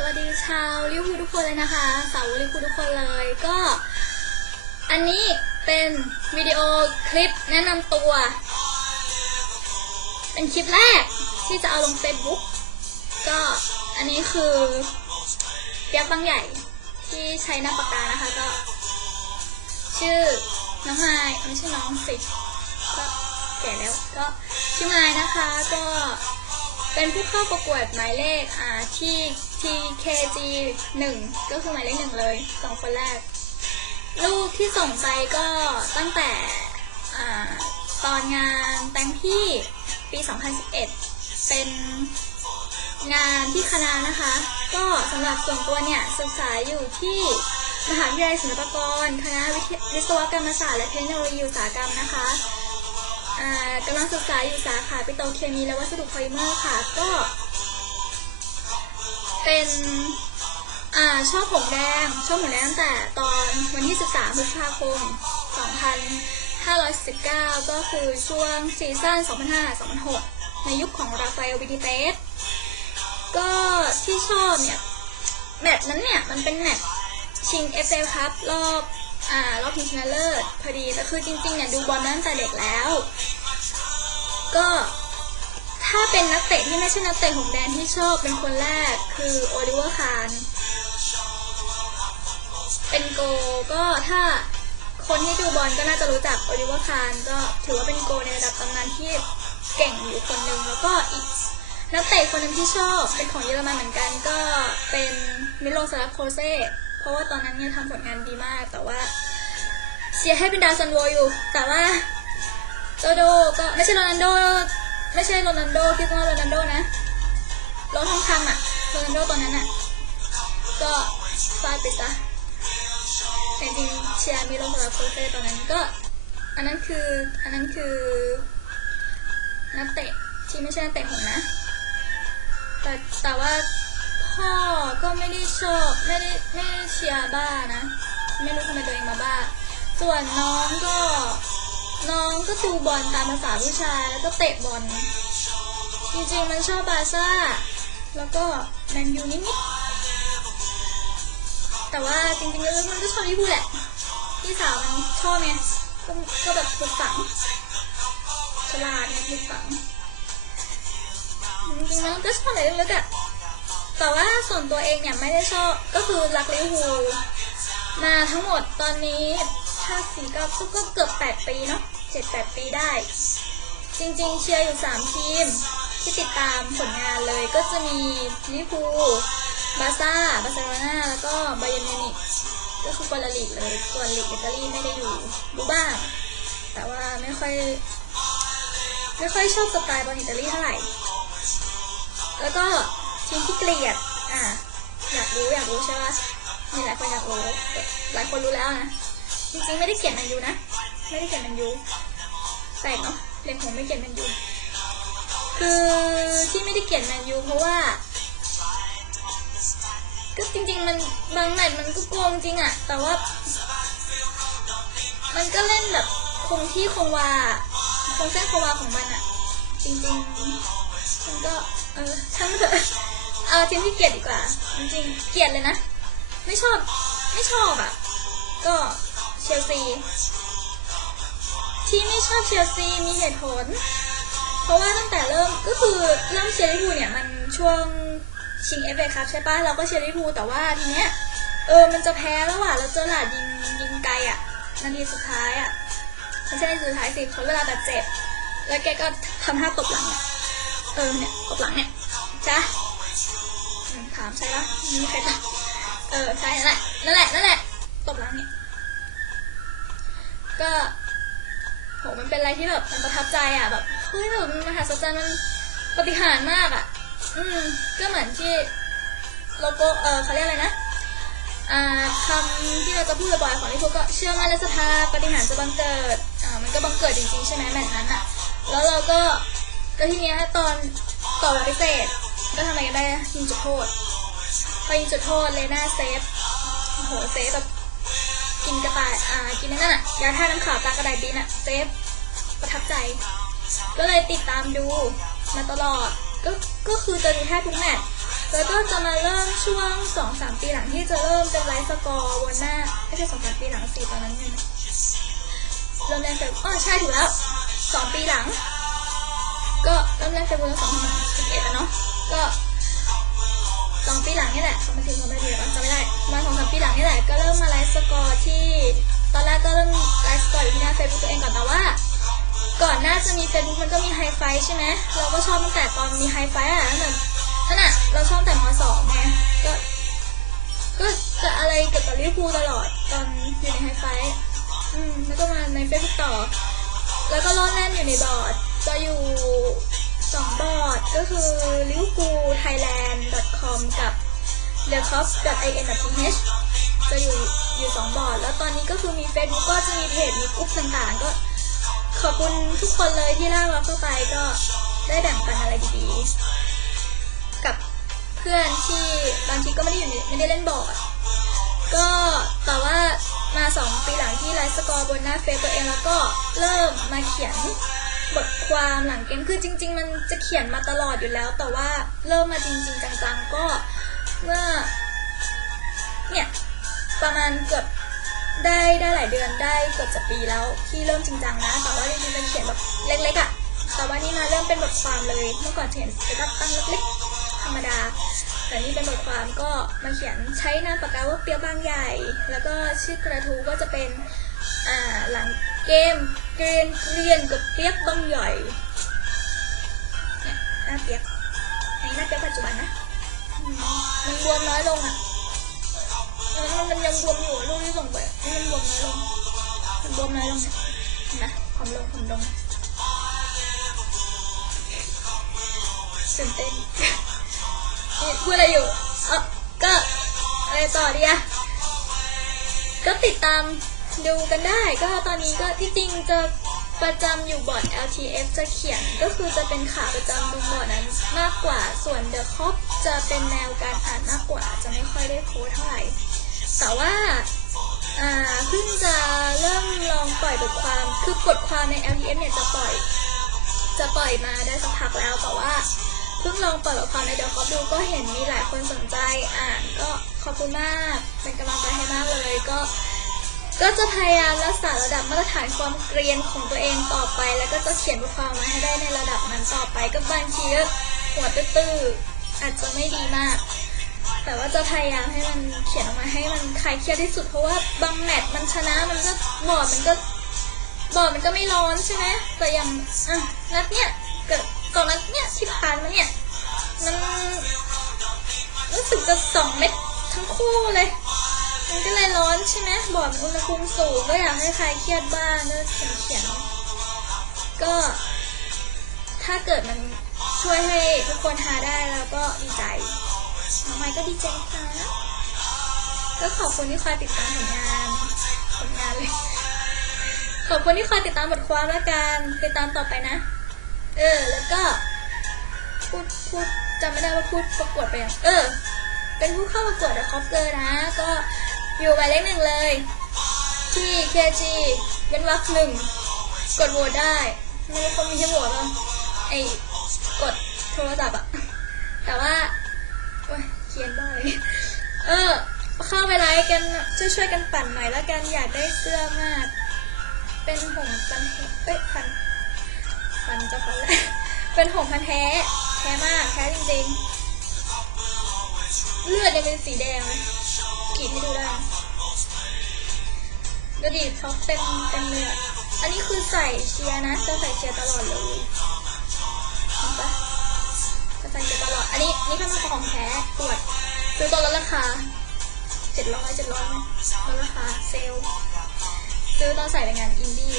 สวัสดีชาวลิวพูทุกคนเลยนะคะ สาวลิวพูทุกคนเลยก็ อันนี้เป็นวิดีโอคลิปแนะนำตัว เป็นคลิปแรกที่จะเอาลง Facebook ก็อันนี้คือเปียกบางใหญ่ที่ใช้น้าปากกานะคะก็ ชื่อน้องไม้ไม่ใช่น้องสิก็แก่แล้วก็ชื่อไม้นะคะก็เป็นผู้เข้าประกวดหมายเลขอ่าที่ TKG 1 ก็คือหมายเลขหนึ่งเลยสองคนแรก รูปที่ส่งไปก็ตั้งแต่อตอนงานแต่งพี่ปี 2011 เป็นงานที่คณะนะคะ ก็สำหรับส่วนตัวเนี่ยศึกษาอยู่ที่มหาวิทยาลัยศิลปากร คณะวิศวกรรมศาสตร์และเทคโนโลยีอุตสาหกรรมนะคะอ่ากำลังศึกษาอยู่สาขาปิโตเคมีและวัสดุโพลิเมอร์ค่ะ ก็ เป็นอ่าชอบผงแดงชอบผงแดงตั้งแต่ตอนวันที่ 13 พฤษภาคม 2519 ก็คือช่วงซีซั่น 2005-2006 ในยุคของราฟาเอลวิดิเตสก็ที่ชอบเนี่ย แมตช์นั้นเนี่ย มันเป็นแมตช์ชิง FA ครับรอบอ่ารอบชิงชนะเลิศพอดีแต่คือจริงๆเนี่ยดูบอลมาตั้งแต่เด็กแล้ว ก็ ถ้าเป็นนักเตะที่ไม่ใช่นักเตะหงแดงที่ชอบเป็นคนแรกคือโอลิเวอร์คานเป็นโกก็ถ้าคนที่ดูบอลก็น่าจะรู้จักโอลิเวอร์คานก็ถือว่าเป็นโกในระดับตำนานที่เก่งอยู่คนหนึ่งแล้วก็อีกนักเตะคนหนึ่งที่ชอบเป็นของเยอรมันเหมือนกันก็เป็นมิโลซาลาโคเซเพราะว่าตอนนั้นเนี่ยทำผลงานดีมาก แต่ว่าเชียร์ให้เป็นดาวซันโวอยู่ แต่ว่าโจโดก็ไม่ใช่โรนัลโด ไม่ใช่โรนัลโดคิดว่าโรนัลโดนะรถทองคำอะโรนัลโดตอนนั้นอะก็ฟาดไปซะแต่จริงเชียร์มิโลซาลาโคเซตอนนั้นก็ อันนั้นคืออันนั้นคือนักเตะที่ไม่ใช่นักเตะผมนะ แต่แต่ว่าพ่อก็ไม่ได้ชอบไม่ได้ไม่ได้เชียร์บ้านะ ไม่รู้ทำไมตัวเองมาบ้า ส่วนน้องก็ น้องก็ดูบอลตามภาษาผู้ชายแล้วก็เตะบอล จริงๆมันชอบบาร์ซ่า แล้วก็แมนยูนิดๆแต่ว่าจริงๆแล้วมันก็ชอบลิเวอร์พูลแหละ พี่สาวมันชอบไงก็ก็แบบปลูกฝังฉลาดไงปลูกฝังจริงๆมันก็ชอบอะไรลึกๆอะแต่ว่าส่วนตัวเองเนี่ยไม่ได้ชอบก็คือรักลิเวอร์พูลมาทั้งหมดตอนนี้ ถ้าสี่ก็ก็เกือบแปดปีเนาะเจ็ดแปดปีได้ จริงๆ เชียร์อยู่สามทีม ที่ติดตามผลงานเลยก็จะมีลิเวอร์พูลบาซ่าบาร์เซโลนาแล้วก็บาเยนมินิกก็คือคนลลีกเลยส่วนลีกอิตาลีไม่ได้อยู่ดูบ้าง แต่ว่าไม่ค่อย ไม่ค่อยชอบสไตล์บอลอิตาลีเท่าไหร่ แล้วก็ทีมที่เกลียดอะอยากรู้อยากรู้ใช่ไหมมีหลายคนอยากรู้หลายคนรู้แล้วนะ จริงๆไม่ได้เกลียดแมนยูนะ ไม่ได้เกลียดแมนยูแปลกเนาะเรียนผมไม่เกลียดแมนยูคือที่ไม่ได้เกลียดแมนยูเพราะว่าก็จริง ๆ มันบางแมตช์มันก็โกงจริงอะแต่ว่า มันก็เล่นแบบคงที่คงวาคงเส้นคงวาของมันอะจริงๆมันก็เออช่างมันเถอะเอาทีมที่เกลียดดีกว่า จริงๆเกลียดเลยนะ ไม่ชอบไม่ชอบอะก็ เชลซี ที่ไม่ชอบเชลซีมีเหตุผล เพราะว่าตั้งแต่เริ่มก็คือเริ่มเชียร์ลิเวอร์พูลเนี่ยมันช่วงชิงเอฟเอคัพใช่ปะเราก็เชียร์ลิเวอร์พูลแต่ว่าทีเนี้ยเออมันจะแพ้แล้วอะแล้วเจอหลาดยิงยิงไกลอะนาทีสุดท้ายอะไม่ใช่นาทีสุดท้ายสิทดเวลาบาดเจ็บแล้วแกก็ทำท่าตบหลังเนี่ยเออเนี่ยตบหลังเนี่ยจ้ะถามใช่ปะม่มีใครตอบเออใช่นั่นแหละนั่นแหละนั่นแหละตบหลังเนี่ย ก็โหมันเป็นอะไรที่แบบมันประทับใจอะแบบเฮ้ยแบบมันมหัศจรรย์มันปฏิหารมากอะ อืมก็เหมือนที่โลโก้เออเขาเรียกอะไรนะอ่าคำที่เราจะพูดบ่อยๆของลิทูก็เชื่อมั่นและศรัทธาปฏิหารจะบังเกิดอ่ามันก็บังเกิดจริงๆใช่ไหมแมตช์นั้นอะ แล้วเราก็ก็ทีเนี้ยตอนต่อพิเศษก็ทำอะไรกันได้ยิงจุดโทษพอยิงจุดโทษเลน่าเซฟโอ้โหเซฟแบบกินกระต่ายอ่ากินนั่นน่ะ ยาท่าน้ำขาวปลากระไดบินอะเซฟประทับใจ ก็เลยติดตามดูมาตลอด ก็ก็คือจะดูแทบทุกแมตช์แล้วก็จะมาเริ่มช่วงสองสามปีหลังที่จะเริ่มเป็นไลฟ์สกอร์บนหน้าไม่ใช่สองสามปีหลังสิตอนนั้นเนี่ยนะเริ่มเล่นเฟอ๋อใช่ถูกแล้วสองปีหลัง ก็เริ่มเล่นเฟซบุ๊กสองพันสิบเอ็ดแล้วเนาะก็สองปีหลังนี่แหละสองพันสิบสองพันสิบเอ็ดจำไม่ได้ประมาณสองสามปีหลังนี่แหละก็เริ่มมาไลฟ์สกอร์ที่ ตอนแรกก็เริ่มไลฟ์สกอยู่ที่หน้าเฟซบุ๊กตัวเองก่อนแต่ว่า ก่อนหน้าจะมีเฟซบุ๊กมันก็มีไฮไฟใช่ไหมเราก็ชอบตั้งแต่ตอนมีไฮไฟอะนั่นน่ะนั่นน่ะเราชอบแต่มสองไงก็ก็จะอะไรเกี่ยวกับลิเวอร์พูลตลอดตอนอยู่ในไฮไฟอืมแล้วก็มาในเฟซบุ๊กต่อ แล้วก็ล่อนแล่นอยู่ในบอร์ดจะอยู่สองบอร์ดก็คือ liverpoolthailand.com กับ thecop.in.th จะอยู่อยู่สองบอร์ดแล้วตอนนี้ก็คือมี Facebook ก็จะมีเพจมีกลุ่มต่างๆ ก็ขอบคุณทุกคนเลยที่ลากเราเข้าไปก็ได้แบ่งปันอะไรดีๆ กับเพื่อนที่บางทีก็ไม่ได้อยู่ไม่ได้เล่นบอร์ดก็แต่ว่ามาสองปีหลังที่ไลฟ์สกอร์บนหน้าเฟซตัวเองแล้วก็เริ่มมาเขียนบทความหลังเกมคือจริง ๆ มันจะเขียนมาตลอดอยู่แล้ว แต่ว่าเริ่มมาจริง ๆ จังๆก็เมื่อเนี่ย ประมาณเกือบได้ได้หลายเดือนได้เกือบจะปีแล้วที่เริ่มจริงจังนะแต่ว่าจริงๆเป็นเขียนแบบเล็กๆอะ่ะแต่ว่านี่มาเริ่มเป็นบทความเลยเมื่อก่อนเขียนเป็นตั้งเล็กๆธรรมดา แต่นี่เป็นบทความก็มาเขียนใช้นามปากกาว่าเปียกบางใหญ่ แล้วก็ชื่อกระทู้ก็จะเป็นอ่าหลังเกมเกรียนเกรียนกับเปียกบางใหญ่เนี่ยหน้าเปียกอันนี้หน้าเปียกปัจจุบันนะมมันบวมน้อยลงอะ มันมันยังบวมอยู่ลูกที่ส่งไปมันบวมน้อยลงมันบวมน้อยลงนี่ยเห็นไหมลงผอมลงตื่นเต้นนี่พูดอะไรอยู่เออก็อะไรต่อดีอะก็ติดตามดูกันได้ ก็ตอนนี้ก็ที่จริงจะประจำอยู่บอร์ด LTF จะเขียนก็คือจะเป็นขาประจำดูบอร์ดนั้นมากกว่าส่วน The Cop จะเป็นแนวการอ่านมากกว่าจะไม่ค่อยได้โพสเท่าไหร่ แต่ว่าเพิ่งจะเริ่มลองปล่อยบทความ คือบทความใน LTF เนี่ยจะปล่อย จะปล่อยมาได้สักพักแล้ว แต่ว่าเพิ่งลองเปิดบทความในเดอะคอปดูก็เห็นมีหลายคนสนใจอ่านก็ขอบคุณมาก เป็นกำลังใจให้มากเลยก็ ก็จะพยายามรักษาระดับมาตรฐานความเกรียนของตัวเองต่อไป แล้วก็จะเขียนบทความมาให้ได้ในระดับนั้นต่อไป ก็บางทีก็หัวตื้ออาจจะไม่ดีมาก แต่ว่าจะพยายามให้มันเขียนออกมาให้มันคลายเครียดที่สุด เพราะว่าบางแมตช์มันชนะมันก็บอร์ดมันก็บอร์ดมันก็ไม่ร้อนใช่ไหมแต่อย่างอะนัดเนี้ยเกิดตอนนัดเนี้ยที่ผ่านมาเนี่ยมันรู้สึกจะสองเม็ดทั้งคู่เลย มันก็เลยร้อนใช่ไหมบอร์ดอุณหภูมิสูงก็อยากให้ใครเครียดบ้างก็เขียนเขียนก็ถ้าเกิดมันช่วยให้ทุกคนหาได้แล้วก็ดีใจ น้องไม้ก็ดีใจค่ะก็ขอบคุณที่คอยติดตามผลงานผลงานเลยขอบคุณที่คอยติดตามบทความและกันติดตามต่อไปนะ เออ แล้วก็ พูดพูดจำไม่ได้ว่าพูดประกวดไปยังเออ เป็นผู้เข้าประกวดอะคอปเกอร์นะ ก็อยู่หมายเลขหนึ่งเลย ที่ KG เป็นวรรคหนึ่งกดโหวตได้ไม่ได้คนมีให้โหวตหรอกไอ้กดโทรศัพท์อะแต่ว่าโอ้ยเขียนบ่อย เออ เข้าไปไลค์กันช่วยช่วยๆกันปั่นหน่อยแล้วกันอยากได้เสื้อมาก เป็นหงปันเอ้ยพันฟันจะฟันแล้วเป็นหงพันแท้แท้มากแท้จริงๆ เลือดยังเป็นสีแดงกรีดให้ดูได้ดูดิเขาเต็มเต็มเลือดอันนี้คือใส่เชียร์นะจะใส่เชียร์ตลอดเลยเห็นปะจะใส่เชียร์ตลอด อันนี้นี่เป็นของแท้ตรวจ ซื้อตัวลดราคาเจ็ดร้อยเจ็ดร้อยลดราคาเซลซื้อตอนใส่ไปงานอินดี้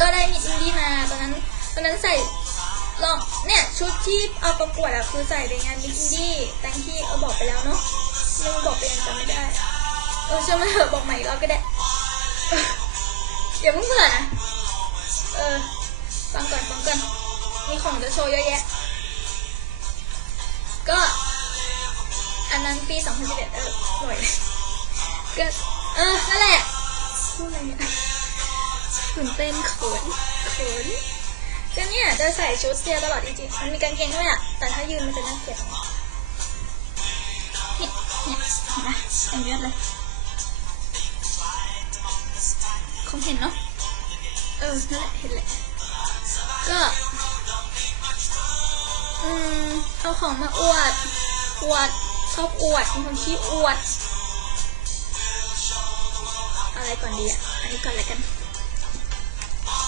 ก็ได้มิดอินดี้มาตอนนั้นตอนนั้นใส่ลองเนี่ยชุดที่เอาประกวดอะคือใส่ไปงานมิดอินดี้แต่งที่เอาบอกไปแล้วเนาะไม่บอกไปยังจำไม่ได้เออช่างไม่เถอะบอกใหม่อีกรอบก็ได้เดี๋ยวเพิ่งเบื่อนะเออฟังก่อนฟังก่อนมีของจะโชว์เยอะแยะ ก็ อันนั้นปี 2011เออหน่วยเลยก็เออ นั่นแหละพูดอะไรเนี่ยตื่นเต้นเขินเขินก็เนี่ยจะใส่ชุดเซียตลอดจริงๆมันมีกางเกงด้วยอะแต่ถ้ายืนมันจะน่าเกลียดเนี่ยเนี่ยเห็นไหมเต็มยเลยคงเห็นเนาะ เออ นั่นแหละ เห็นแหละ ก็ อืม เอาของมาอวดอวด ชอบอวดเป็นคนขี้อวด อะไรก่อนดีอะ อันนี้ก่อนเลยกัน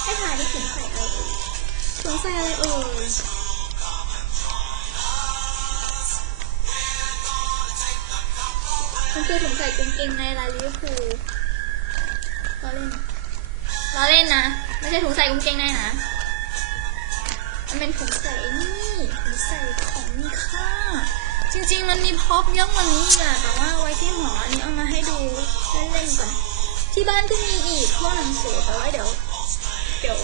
ให้ทายที่ถุงใส่อะไรเอ่ยถุงใส่อะไรเอ่ยมันคือถุงใส่กางเกงในลายลิเวอร์พูลล้อเล่นล้อเล่นนะ ไม่ใช่ถุงใส่กางเกงในนะ มันเป็นถุงใส่นี่ถุงใส่ของมีค่า จริงๆ มันมีพ็อปเยอะกว่านี้อะแต่ว่าไว้ที่หออันนี้เอามาให้ดูเล่นๆก่อนที่บ้านก็มีอีกพวกหนังสือแต่ว่าเดี๋ยวเดี๋ยว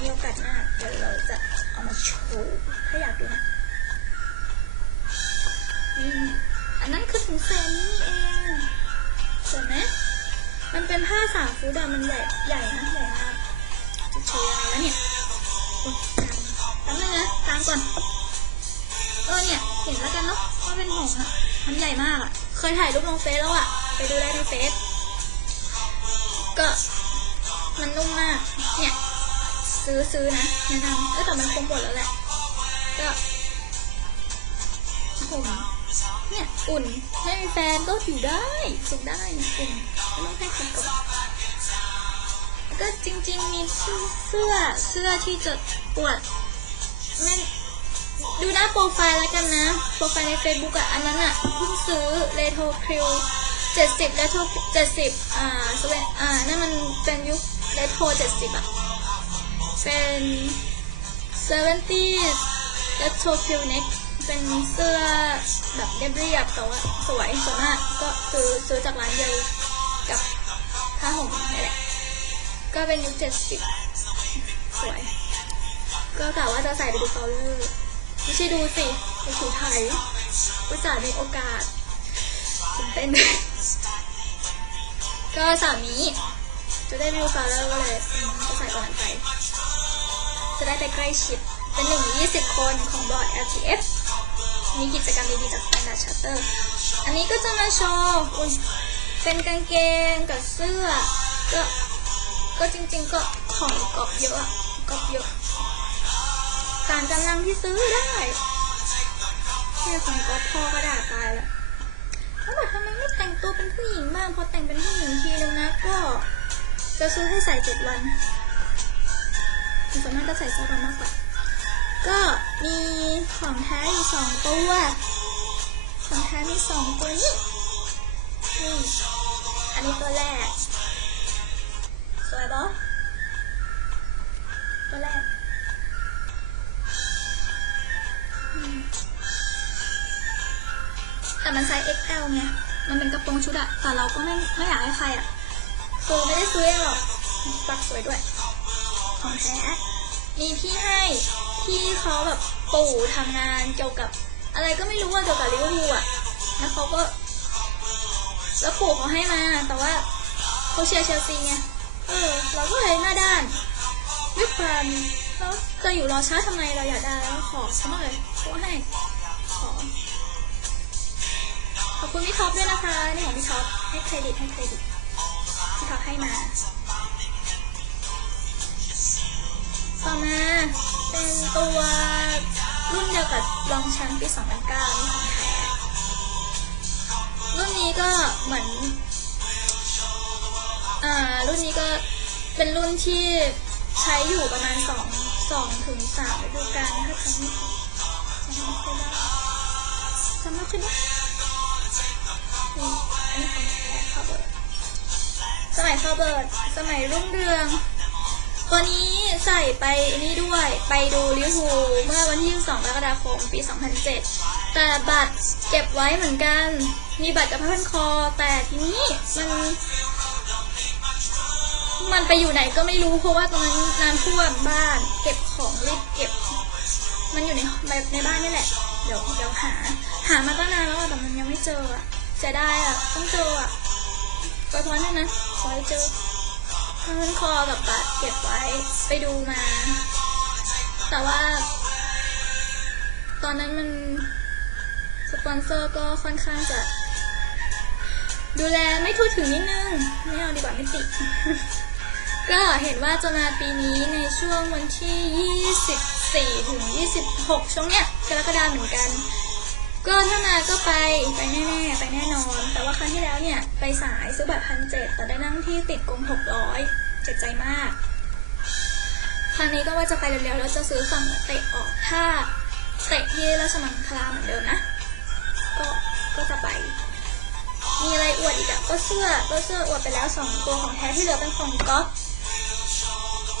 มีโอกาสหน้าเดี๋ยวเราจะเอามาโชว์ถ้าอยากดูนะนี่อันนั้นคือถุงใส่อันนี้เองสวยไหมมันเป็นผ้าสามฟุตอะมันใหญ่ใหญ่นะ มันใหญ่มากอะเคยถ่ายรูปลงเฟซแล้วอะไปดูได้ในเฟซ ก็มันนุ่มมาก เนี่ย ซื้อซื้อนะแนะนำเออแต่มันคงหมดแล้วแหละ ก็ผมเนี่ย อุ่น ไม่มีแฟนก็อยู่ได้สุขได้อุ่นไม่ต้องให้คนกดก็จริงๆมีเสื้อเสื้อที่จะอวดแม่ ดูหน้าโปรไฟล์แล้วกันนะ โปรไฟล์ใน Facebook อะอันนั้นอะเพิ่งซื้อเรโทรคิวเจ็ดสิบเรโทรเจ็ดสิบอ่าสเวนอ่านั่นมันเป็นยุคเรโทรเจ็ดสิบอะเป็นเซเวนตี้เรโทรคิวเน็กเป็นเสื้อแบบเรียบๆแต่ว่าสวยสวยมากก็ซื้อซื้อจากร้านเดียวกับผ้าห่มนี่แหละ ก็เป็นยุคเจ็ดสิบสวย ก็กะว่าจะใส่ไปดูฟอลเลอร์ ไม่ใช่ดูสิไปถูไทยก็จะมีโอกาสตื่นเต้นก็สามนี้ จะได้ไปดูฟอลเลอร์ก็เลยอืมก็ใส่ก่อนนั้นไป จะได้ไปใกล้ชิด เป็นหนึ่งยี่สิบคนของบอร์ด LTF มีกิจกรรมดีๆจาก Standard Charter อันนี้ก็จะมาโชว์เป็นกางเกงกับเสื้อ ก็ ก็จริงๆก็ของกอบเยอะอะกอบเยอะางกำลังที่ซื้อได้แค่ของก๊อฟพ่อก็ด่าตายแล้วเขาบอกทำไมไม่แต่งตัวเป็นผู้หญิงบ้างพอแต่งเป็นผู้หญิงทีนึงนะก็ จะซื้อให้ใส่เจ็ดวันส่วนมากก็ใส่สักวันมากกว่า ก็มีของแท้อยู่สองตัว ของแท้มีสองตัวนี่นี่อันนี้ตัวแรก สวยปะตัวแรก แต่มันไซส์ XL ไง มันเป็นกระโปรงชุดอะแต่เราก็ไม่ไม่อยากให้ใครอะคือไม่ได้ซื้อเองหรอกปักสวยด้วย ของแท้มีพี่ให้ที่เขาแบบปู่ทำงานเกี่ยวกับ อะไรก็ไม่รู้อะเกี่ยวกับลิเวอร์พูลอะแล้วเขาก็แล้วปู่เขาให้มา แต่ว่าเขาเชียร์เชลซีไง เออ เราก็เลยหน้าด้านด้วยความแล้วจะอยู่รอช้าทำไมเราอยากได้แล้วขอซะหน่อยก็ให้ขอ คุณพี่ท็อปด้วยนะคะนี่ของพี่ท็อปให้เครดิตให้เครดิตพี่ท็อปให้มาต่อมาเป็นตัวรุ่นเดียวกับรองแชมป์ปี 2009นี่ของแท้รุ่นนี้ก็เหมือน อ่า รุ่นนี้ก็เป็นรุ่นที่ใช้อยู่ประมาณสองสองถึงสามฤดูกาลถ้าจำไม่ผิดจำไม่ค่อยได้จำไม่ค่อยได้ นี่อันนี้ของแท้ข้าวเบิร์ดสมัยข้าวเบิร์ดสมัยรุ่งเรือง ตัวนี้ใส่ไปนี่ด้วยไปดูลิเวอร์พูลเมื่อวันที่22กรกฎาคมปี 2007 แต่บัตรเก็บไว้เหมือนกัน มีบัตรกับผ้าพันคอ แต่ทีนี้มันมันไปอยู่ไหนก็ไม่รู้เพราะว่าตรงนั้นน้ำท่วมบ้านเก็บของรีบเก็บ มันอยู่ในในบ้านนี่แหละ เดี๋ยวเดี๋ยวหา หามาตั้งนานแล้วแต่มันยังไม่เจออะ เสียดายอะต้องเจออะไปพรด้วยนะ ขอให้เจอผ้าพันคอกับบัตรเก็บไว้ไปดูมา แต่ว่า ตอนนั้นมันสปอนเซอร์ก็ค่อนข้างจะ ดูแลไม่ทั่วถึงนิดนึง ไม่เอาดีกว่าไม่ติดก็เห็นว่าจะมาปีนี้ในช่วงวันที่ 24 ถึง 26 ช่วงเนี้ยกรกฎาคมเหมือนกัน ก็ถ้ามาก็ไปไปแน่ๆไปแน่นอน แต่ว่าครั้งที่แล้วเนี่ย ไปสายซื้อบัตรพันเจ็ดแต่ได้นั่งที่ติดกรง600เจ็บใจมาก ครั้งนี้ก็ว่าจะไปเร็วๆแล้วจะซื้อฝั่งเตะออกถ้าเตะที่ราชมังคลาเหมือนเดิมนะ ก็ก็จะไป มีอะไรอวดอีกอะก็เสื้อก็เสื้ออวดไปแล้วสองตัวของแท้ที่เหลือเป็นของก๊อฟ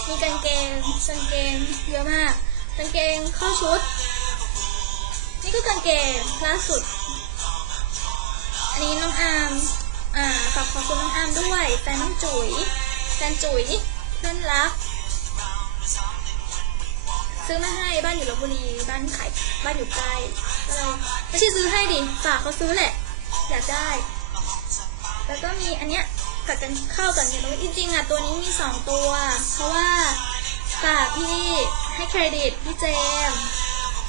มีกางเกงกางเกงเยอะมากกางเกงเข้าชุด นี่ก็กางเกงล่าสุด อันนี้น้องอามอ่าฝากขอบคุณน้องอามด้วยแฟนน้องจุ๋ยแฟนจุ๋ยเพื่อนรัก ซื้อมาให้บ้านอยู่ลบบุรีบ้านขายบ้านอยู่ใกล้ก็เลยไม่ใช่ซื้อให้ดิฝากเขาซื้อแหละ อยากได้ แล้วก็มีอันเนี้ยกัดกันเข้ากันกันเลยจริงๆอะตัวนี้มีสองตัว เพราะว่าฝากพี่ให้เครดิตพี่เจม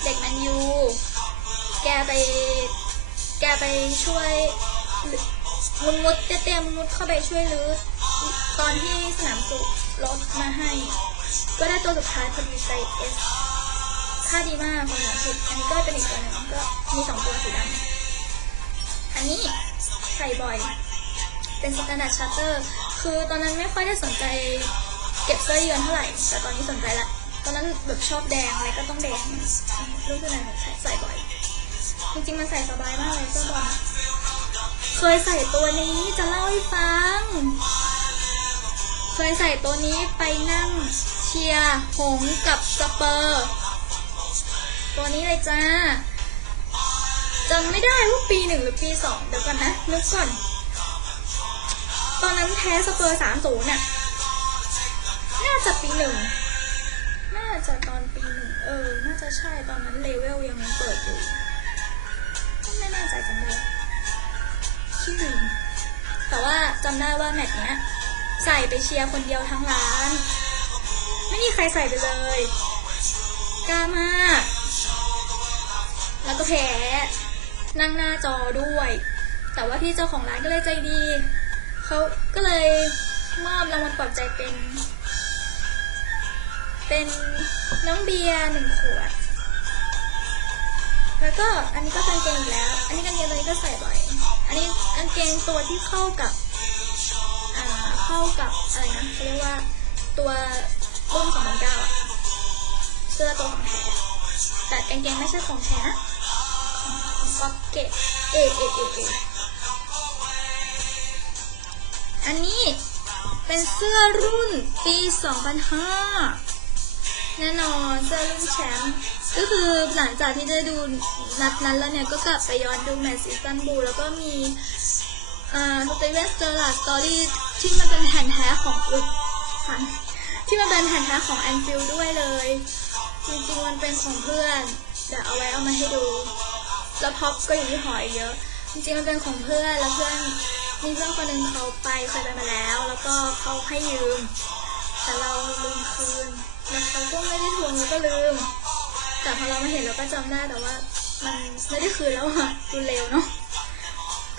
เด็กแมนยู แกไป แกไปช่วยมุดมุดเตี้ยๆมุดเข้าไปช่วยรื้อตอนที่สนามสุรถมาให้ ก็ได้ตัวสุดท้ายพอดีไซส์เอสค่าดีมากความหนสุดอันนี้ก็เป็นอีกตัวหนึ่งก็มีสองตัวสีดำอันนี้ใส่บ่อย เป็นสแตนดาร์ดชาร์เตอร์คือตอนนั้นไม่ค่อยได้สนใจเก็บเสื้อยืนเท่าไหร่ แต่ตอนนี้สนใจละตอนนั้นแบบชอบแดงอะไรก็ต้องแดงรู้สึกอะไรแบบใส่ใส่บ่อย จริงๆมันใส่สบายมากเลยเสื้อบอลเคยใส่ตัวนี้จะเล่าให้ฟัง เคยใส่ตัวนี้ไปนั่งเชียร์หงกับสเปอร์ ตัวนี้เลยจ้าจำไม่ได้ว่าปีหนึ่งหรือปีสองเดี๋ยวก่อนนะนึกก่อน ตอนนั้นแพ้สเปอร์สามศูนย์น่ะ น่าจะปีหนึ่งน่าจะตอนปีหนึ่งเออ น่าจะใช่ตอนนั้นเลเวลยังเปิดอยู่าจำได้ว่าแมตช์เนี้ยใส่ไปเชียร์คนเดียวทั้งร้าน ไม่มีใครใส่ไปเลยกล้ามาก แล้วก็แพ้นั่งหน้าจอด้วย แต่ว่าพี่เจ้าของร้านก็เลยใจดีเขาก็เลยมอบรางวัลปลอบใจเป็น เป็นน้องเบียร์หนึ่งขวด แล้วก็อันนี้ก็กางเกงอีกแล้ว อันนี้กางเกงตัวนี้ก็ใส่บ่อย อันนี้กางเกงตัวที่เข้ากับ เข้ากับอะไรนะเขาเรียกว่าตัวรุ่นของมันเก้าอะเสื้อตัวของแท้แต่กางเกงไม่ใช่ของแท้นะของก๊อปเกตเอเอเอเออันนี้เป็นเสื้อรุ่นปี 2005 แน่นอนเสื้อรุ่นแชมป์ก็คือหลังจากที่ได้ดูนัดนั้นแล้วเนี่ย ก็กลับไปย้อนดูแมตช์ซีซันบูแล้วก็มีอ่าสเตเวนสเตอร์ลาสตอรี่ ที่มันเป็นแผ่นแท้ของอุดสันที่มันเป็นแผ่นแท้ของแอนฟิลด้วยเลย จริงๆมันเป็นของเพื่อนเดี๋ยวเอาไว้เอามาให้ดู แล้วพ็อปก็อยู่ที่หอยเยอะ จริงๆมันเป็นของเพื่อนแล้วเพื่อนมีเพื่อนคนหนึ่งเขาไปเคยไปมาแล้ว แล้วก็เขาให้ยืม แต่เราลืมคืนแล้วเขาก็ไม่ได้ทวงแล้วก็ลืม แต่พอเรามาเห็นเราก็จำได้แต่ว่า มันไม่ได้คืนแล้วอะดูเร็วเนาะ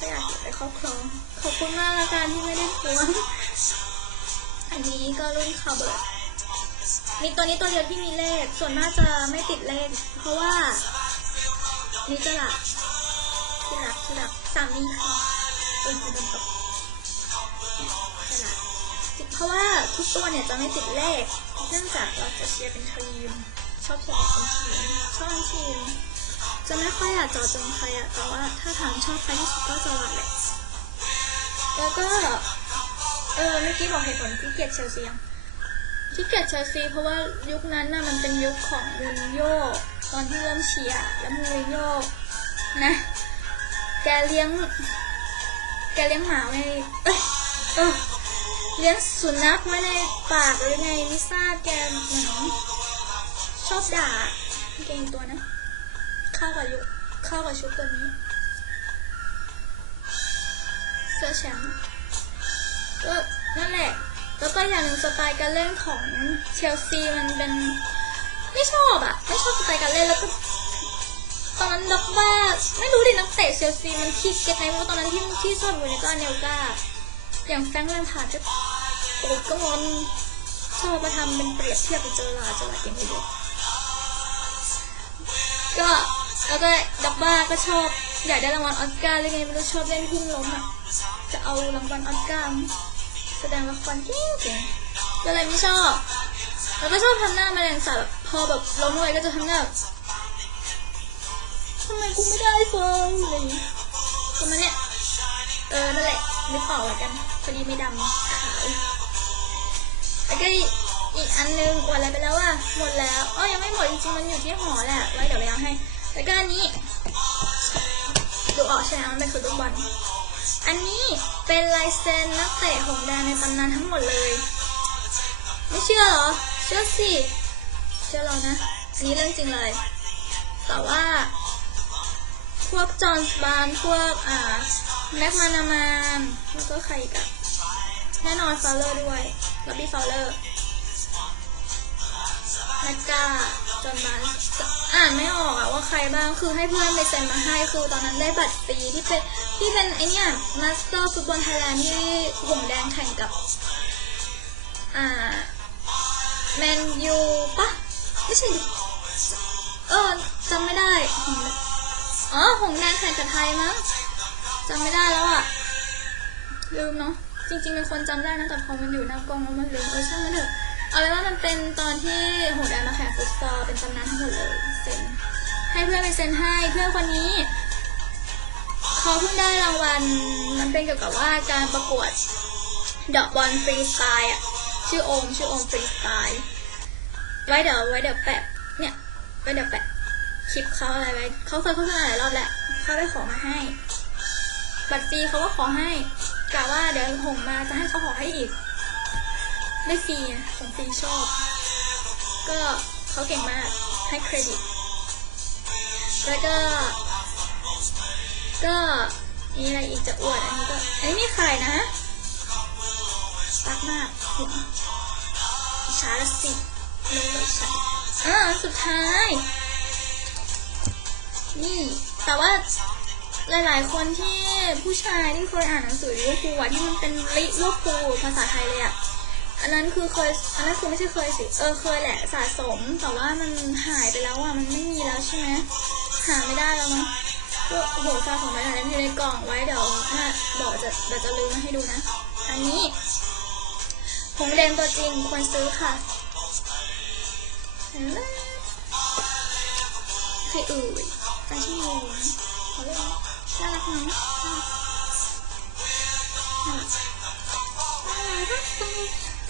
ก็อยากเก็บไปครอบครอง ขอบคุณมากละกันที่ไม่ได้ทวงอันนี้ก็รุ่นคาเบิร์ดมีตัวนี้ตัวเดียวที่มีเลข ส่วนมากจะไม่ติดเลข เพราะว่านี่จะหลักที่รักที่รักสามีค่ะเออคือโดนตกจะหลักเพราะว่าทุกตัวเนี่ยจะไม่ติดเลข เนื่องจากเราจะเชียร์เป็นทีม ชอบเชียร์เป็นทีม ชอบเป็นทีม จะไม่ค่อยอยากเจอจงใครอะแต่ว่าถ้าถามชอบใครที่สุดก็จะหลักแหละแล้วก็ เออเมื่อกี้บอกเหตุผลที่เกียดเชลซียังที่เกียดเชลซีเพราะว่ายุคนั้นน่ะมันเป็นยุคของมูรินโญ่ตอนที่เริ่มเชียร์แล้วมูรินโญ่นะ แกเลี้ยง แกเลี้ยงหมาไว้เอ้ยเออเลี้ยงสุนัขไว้ในปากหรือไงไม่ทราบแกเหมือนชอบด่าเก่งตัวนะ เข้ากับยุเข้ากับชุดตัวนี้ เสื้อแชมป์ก็นั่นแหละ แล้วก็อย่างหนึ่งสไตล์การเล่นของเชลซีมันเป็นไม่ชอบอะไม่ชอบสไตล์การเล่นแล้วก็ตอนนั้นด็อกบ้าไม่รู้ดินักเตะเชลซีมันคิดเก็ตไงไม่รู้ตอนนั้นที่ที่ชอบอยู่ในก็เนลกาอย่างแฟรงค์แลมพาร์ดก็โอ้ก็งอนชอบมาทำเป็นเปรียบเทียบกับเจอราร์ดเจอราร์ดยังไม่รู้ก็ แล้วก็ด็อกบ้าก็ชอบอยากได้รางวัลออสการ์เลยไงไม่รู้ชอบเล่นพุ่งล้มอะจะเอารางวัลออสการ์แสดงละครเก่งๆก็เลยไม่ชอบ แล้วก็ชอบทำหน้าแมลงสาบพอแบบล้มลงไปก็จะทำหน้าทำไมกูไม่ได้ฟองอะไรอย่างเงี้ยประมาณเนี้ยเออนั่นแหละนึกออกแล้วกันพอดีไม่ดำขาวแล้วก็อีกอันนึงอวดอะไรไปแล้วอะหมดแล้วอ๋อยังไม่หมดจริงๆมันอยู่ที่หอแหละไว้เดี๋ยวไปเอาให้ แล้วก็อันนี้ดูออกใช่ไหมมันเป็นฟุตบอลอันนี้เป็นลายเซ็นนักเตะหงแดงในตำนานทั้งหมดเลย ไม่เชื่อเหรอ เชื่อสิ เชื่อเรานะ อันนี้เรื่องจริงเลย แต่ว่า พวกจอห์นส์บานพวกอ่าแม็กมานามานแล้วก็ใครอีกอะแน่นอนฟาวเลอร์ด้วยล็อบบี้ฟาวเลอร์แมกกาจอห์นบาน อ่านไม่ออกอะว่าใครบ้างคือให้เพื่อนไปเซ็นมาให้คือตอนนั้นได้บัตรฟรีที่เป็นที่เป็นไอเนี้ยมาสเตอร์ฟุตบอลไทยแลนด์ที่หงแดงแข่งกับ อ่าแมนยูปะไม่ใช่เออจำไม่ได้อ๋อหงแดงแข่งกับไทยมั้งจำไม่ได้แล้วอะลืมเนาะจริงๆเป็นคนจำได้นะแต่พอมันอยู่หน้ากล้องแล้วมันลืมเออช่างมันเถอะ เอาเป็นว่ามันเป็นตอนที่หงส์แดงมาแข่งฟุตซอลเป็นตำนานทั้งหมดเลยเซ็นให้เพื่อนไปเซ็นให้เพื่อนคนนี้เขาเพิ่งได้รางวัลมันเป็นเกี่ยวกับว่าการประกวดเดอกบอลฟรีสไตล์อะชื่อโอมชื่อโอมฟรีสไตล์ไว้เดี๋ยวไว้เดี๋ยวแปะเนี่ยไว้เดี๋ยวแปะคลิปเขาอะไรไว้เขาเคยโฆษณาหลายรอบแหละเขาได้ของมาให้ บัตรฟรีเขาก็ขอให้กะว่าเดี๋ยวหงมาจะให้เขาขอให้อีก ได้ฟรีของฟรีชอบ ก็เขาเก่งมากให้เครดิต แล้วก็ ก็มีอะไรอีกจะอวด อันนี้ก็ อันนี้มีใครนะรักมากเห็นช้าละสิลงเลยช้าอ่าอันสุดท้าย นี่ แต่ว่าหลายๆ คนที่ผู้ชายที่เคยอ่านหนังสือลิเวอร์พูลอะที่มันเป็นลิเวอร์พูลภาษาไทยเลยอะ อันนั้นคือเคย อันนั้นคือไม่ใช่เคยสิ เออเคยแหละสะสม แต่ว่ามันหายไปแล้วอะ มันไม่มีแล้วใช่ไหมหาไม่ได้แล้วเนาะก็โอ้โหสะสมไปหลายเล่มอยู่ในกล่องไว้เดี๋ยวน่าบอกจะเดี๋ยวจะลืมมาให้ดูนะ อันนี้ผงแดงตัวจริงควรซื้อค่ะใครเอ่ยแฟชั่นโลเขาเล่นน่ารักไหมน่ารักน่ารักน่ารัก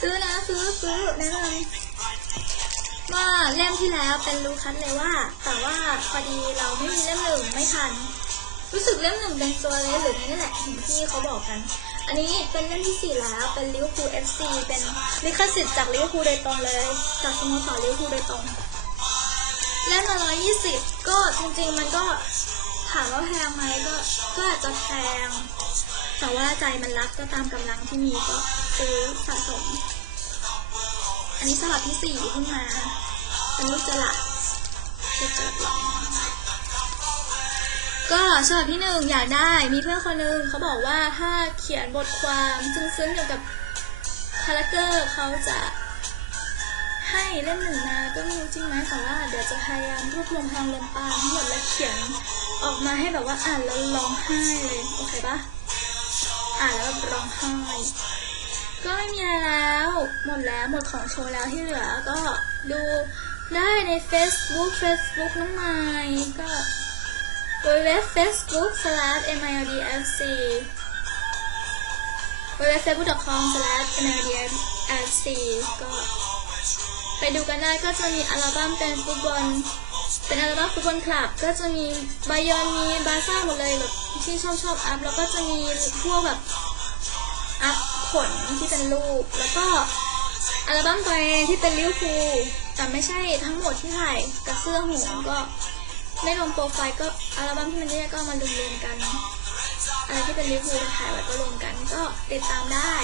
ซื้อนะซื้อซื้อแนะนำว่าเล่มที่แล้วเป็นลูคัสเลยว่า แต่ว่าพอดีเราไม่มีเล่มหนึ่งไม่ทัน รู้สึกเล่มหนึ่งเป็นตัวเลยหรือไงนี่แหละเห็นที่เขาบอกกัน อันนี้เป็นเล่มที่สี่แล้วเป็นลิเวอร์พูลเอฟซีเป็นลิขสิทธิ์จากลิเวอร์พูลโดยตรงเลย จากสโมสรลิเวอร์พูลโดยตรงเล่มละร้อยยี่สิบก็จริงๆมันก็ถามว่าแพงไหมก็ก็อาจจะแพง แต่ว่าใจมันรักก็ตามกำลังที่มีก็ซื้อสะสม อันนี้สลับที่สี่ขึ้นมา เป็นลูกจระจะเจอหรอก็ฉบับที่หนึ่งอยากได้มีเพื่อนคนหนึงเขาบอกว่าถ้าเขียนบทความซึ้งๆเกี่ยวกับคาแรคเตอร์เขาจะให้เล่มหนึ่งนะก็ไม่รู้จริงไหมแต่ว่าเดี๋ยวจะพยายามรวบรวมพลังลมปานทั้งหมดและเขียนออกมาให้แบบว่าอ่านแล้วร้องไห้เลย โอเคปะ อ่านแล้วร้องไห้ก็ไม่มีอะไรแล้ว หมดแล้วหมดของโชว์แล้วที่เหลือก็ดูได้ใน Facebook Facebook น้องไม้ก็โดยเว็บ Facebook slash mildfc เว็บ facebook.com slash mildfc ก็ไปดูกันได้ก็จะมีอัลบั้มเป็นฟุตบอล เป็นอัลบั้มฟุตบอลคลับ ก็จะมีบายอนมีบาซ่าหมดเลยแบบที่ชอบชอบอัพแล้วก็จะมีพวกแบบอัพผลที่เป็นรูป แล้วก็อัลบั้มตัวเองที่เป็นลิวอร์พูแต่ไม่ใช่ทั้งหมดที่ถ่ายกับเสื้อหูก็ไม่รวมโปรไฟล์ก็อัลบั้มที่มันแยกก็มารวมๆกันอะไรที่เป็นลิวอร์พูถ่ายไว้ก็รวมกันก็ติดตามได้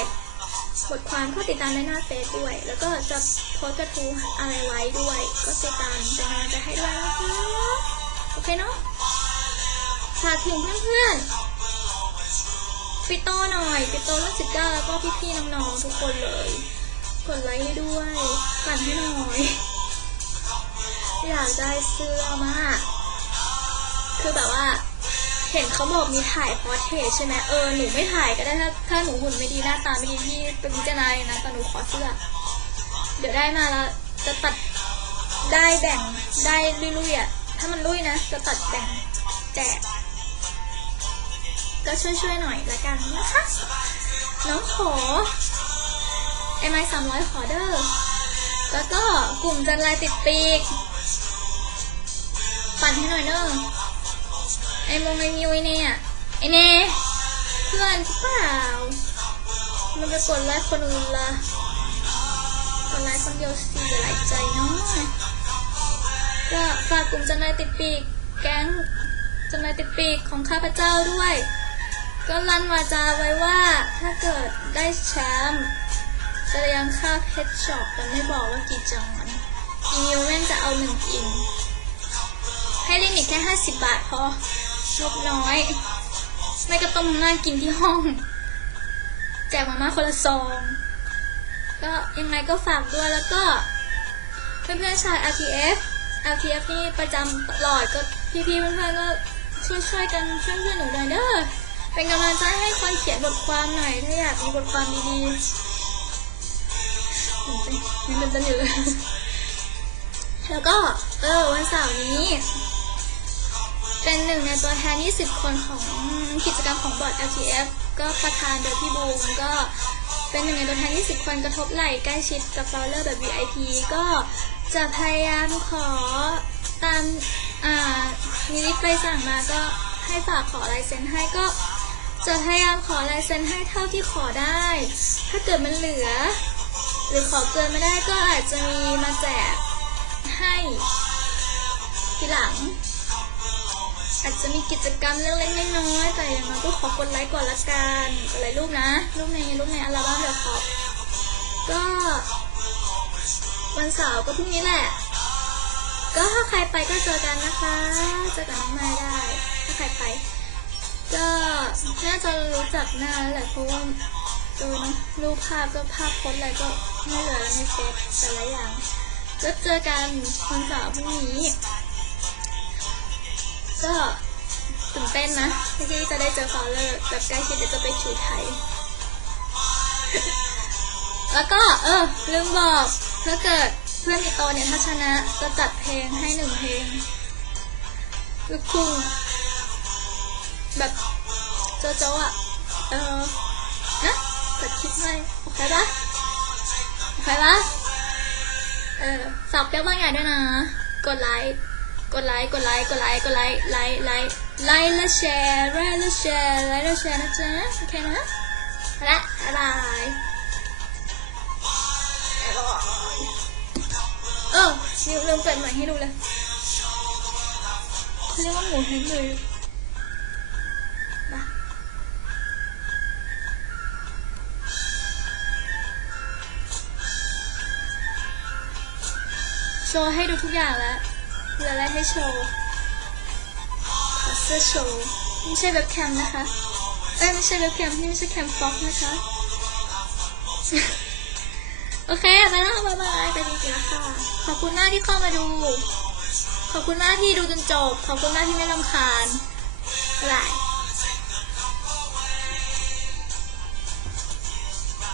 บทความก็ติดตามได้หน้าเฟซด้วย แล้วก็จะโพสกระทู้อะไรไว้ด้วย ก็ติดตามเป็นกำลังใจให้ด้วยนะคะโอเคเนาะฝากถึงเพื่อนๆปิโตหน่อยปิโตรุ่นสิบเก้าแล้วก็พี่ๆน้องๆทุกคนเลยกดไลค์ให้ด้วยปั่นให้หน่อยอยากได้เสื้อมาก คือแบบว่า เห็นเขาบอกมีถ่ายพอร์เทรตใช่ไหมเออหนูไม่ถ่ายก็ได้ถ้าถ้าหนูหุ่นไม่ดีหน้าตาไม่ดีพี่เป็นพิจารณาเลยนะแต่หนูขอเสื้อ เดี๋ยวได้มาแล้วจะตัดได้แบ่งได้ลุยๆอะถ้ามันลุยนะจะตัดแบ่งแจกก็ช่วยๆหน่อยละกันนะคะน้องขอไอไม้สามร้อยขอเด้อแล้วก็กลุ่มจันลายติดปีก ปั่นให้หน่อยเด้อ ไอมงไอมิวไอเนี่ยไอเน่เพื่อนเปล่า มันไปกดไลค์คนอื่นละกดไลค์คนเดียวสิหลายใจเนาะก็ฝากกลุ่มจันนายติดปีกแก๊งจันนายติดปีกของข้าพเจ้าด้วย ก็ลั่นวาจาไว้ว่าถ้าเกิดได้แชมป์จะเลี้ยงค่าเพชรช็อปแต่ไม่บอกว่ากี่จังหวัดอีมิวแม่งจะเอาหนึ่งอินให้ลิมิตแค่ห้าสิบบาทพอ ลบน้อยไม่ก็ต้มนั่งกินที่ห้อง แจกมาม่าคนละซอง ก็ยังไงก็ฝากด้วยแล้วก็เพื่อนๆชาว LTF LTF นี่ประจำตลอดก็พี่ๆเพื่อนๆก็ช่วยช่วยๆกันช่วยๆหนูหน่อยเด้อเป็นกำลังใจให้คนเขียนบทความหน่อย ถ้าอยากมีบทความดีๆนี่มันจะอยู่เลยแล้วก็เออวันเสาร์นี้ เป็นหนึ่งในตัวแทน 20 คนของกิจกรรมของบอร์ด LTF ก็ประธานโดยพี่บูมก็เป็นหนึ่งในตัวแทน 20 คนกระทบไหล่ใกล้ชิดกับฟลเลอร์แบบ VIP ก็จะพยายามขอตามอ่ามีลิสต์ใบสั่งมาก็ให้ฝากขอลายเซ็นให้ก็จะพยายามขอลายเซ็นให้เท่าที่ขอได้ ถ้าเกิดมันเหลือ หรือขอเกินไม่ได้ก็อาจจะมีมาแจกให้ทีหลัง อาจจะมีกิจกรรมเล็กๆน้อยๆแต่อย่างน้อยก็ขอกดไลค์ก่อนละกันกดไลค์รูปนะ รูปในรูปในอัลบั้มเดี๋ยวขอก็วันเสาร์ก็พรุ่งนี้แหละ ก็ถ้าใครไปก็เจอกันนะคะเจอกับน้องไม้ได้ ถ้าใครไป ก็น่าจะรู้จักหน้าแหละเพราะว่าเออเนะรูปภาพก็ภาพโพสอะไรก็ไม่เหลือในเฟซแต่ละอย่าง ก็เจอกันวันเสาร์พรุ่งนี้ ก็ตื่นเต้นนะที่จะได้เจอฟอลเลอร์แบบใกล้ชิดเดี๋ยวจะไปชูไทย แล้วก็เออลืมบอกถ้าเกิดเพื่อนมีโตเนี่ยถ้าชนะจะจัดเพลงให้หนึ่งเพลงลูกทุ่งแบบโจโจอะ เออนะจัดคลิปให้โอเคปะโอเคปะเออฝากเปี้ยวบางอย่างด้วยนะ กดไลค์ กดไลค์ กดไลค์ กดไลค์ กดไลค์ ไลค์ ไลค์ ไลค์และแชร์ ไลค์และแชร์ ไลค์และแชร์นะจ๊ะ โอเคนะไปละบายเออลืมลืมเปิดใหม่ให้ดูเลยเรียกว่าหมูแฮงเลยมาโชว์ให้ดูทุกอย่างแล้ว เหลืออะไรให้โชว์ขอเสื้อโชว์ไม่ใช่เว็บแคมนะคะเอ้ยไม่ใช่เว็บแคมนี่ไม่ใช่แคมฟ็อกนะคะโอเคไปแล้วบ๊ายบายไปจริงๆแล้วค่ะขอบคุณมากที่เข้ามาดู ขอบคุณมากที่ดูจนจบ ขอบคุณมากที่ไม่รำคาญหลาย